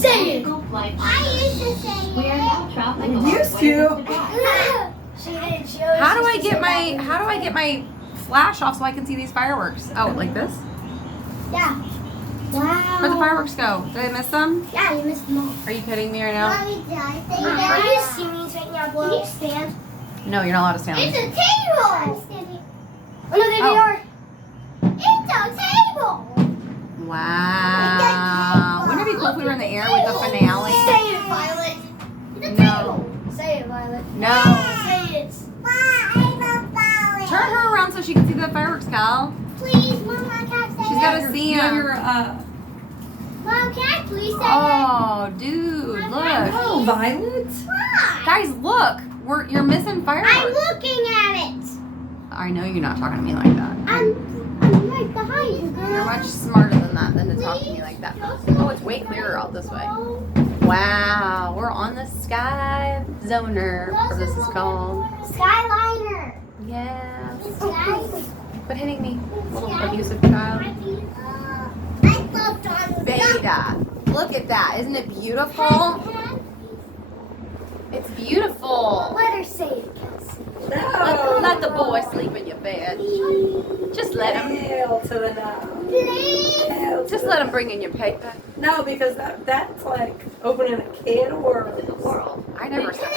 Say it. I used to say it. We are now traveling You along used West to. Drive. She did. She always How do used I to get say my that. How do I get my flash off so I can see these fireworks? Oh, like this? Yeah. Wow. Where'd the fireworks go? Did I miss them? Yeah, you missed them all. Are you kidding me right now? Mommy, did I say that? Are you serious right now, Can you stand? No, you're not allowed to stand. It's a table. I'm standing. Oh, no, there they Oh. are. It's a table. Wow. Wouldn't it be cool if we were in the air with the finale? Say it, Violet. It's a No. table. Say it, Violet. No. Say it. Violet. Turn her around so she can see the fireworks, Cal. Please, Mom, I can't say She's it. got to see You have them. your, Mom, can I please say Oh, dude, look. oh, Violet. it? Why? Guys, look. You're missing I'm fireworks. looking at it. I know you're not talking to me like that. I'm right behind you, girl. You're much smarter than that than to talk to me like that. Oh, it's way clearer out this way. Wow, we're on the Sky Zoner, or this is called. Skyliner. Yeah. Sky. Quit hitting me, little abusive child. I loved on Beta. Look at that. Isn't it beautiful? It's beautiful. Let her say it, Kelsey. Let the boy sleep in your bed. Just let him. Hell to the no. Please. Hell to Just the let him bring in your paper. No, because that's like opening a can of worms. I never said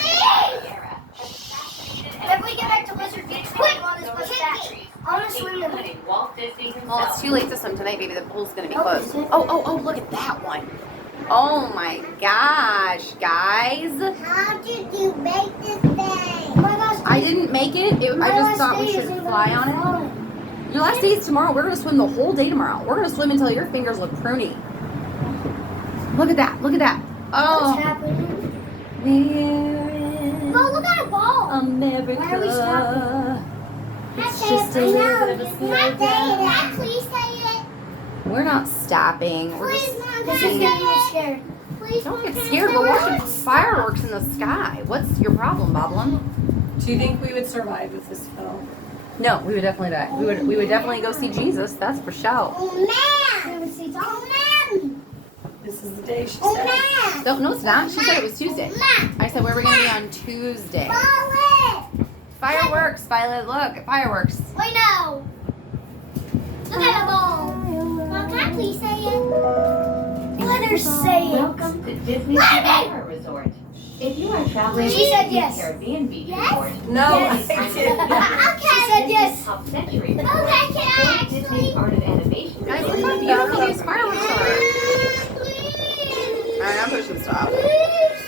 If we get back to Blizzard Beach, quick on this bus battery. I want to swim in it. Walt Disney Well, it's himself. too late to swim tonight, baby. The pool's gonna be Oh, closed. is it? Oh, look at that one. Oh my gosh, guys. How did you make this thing? Oh my gosh. I didn't make it. I just thought we should fly on it. Your last day is tomorrow. We're gonna swim the whole day tomorrow. We're gonna swim until your fingers look pruny. Look at that. Look at that. What's Oh. happening? We're in Oh, look at a ball. America. Why are we stopping? It's just a little bit of a Not slow say down. that. Please say it. We're not stopping. We're Please, just Mom. This This is is getting me scared. Please, Don't Mom, get can I scared. say We're it? watching fireworks in the sky. What's your problem, Boblin? Do you think we would survive with this film? No, we would definitely die. We would definitely go see Jesus. That's for sure. Oh, man. Oh, man. This is the day she Oh, said. man. No, it's not. She said it was Tuesday. Man. I said where we're gonna be on Tuesday. Violet. Fireworks, Violet. Look, fireworks. Wait, no. Look at the ball. Mom, can I please say it? Let her say it. Welcome to Disney Let it. Summer Resort. If you are traveling She said to yes. Caribbean Beach Yes? Resort, No, Yes. I did not. Okay. She said yes. Top Century Resort, Okay, can I or Disney actually? Art of Animation Guys, Resort, look how beautiful these fireworks are. Please. Alright, I'm pushing stop. Please.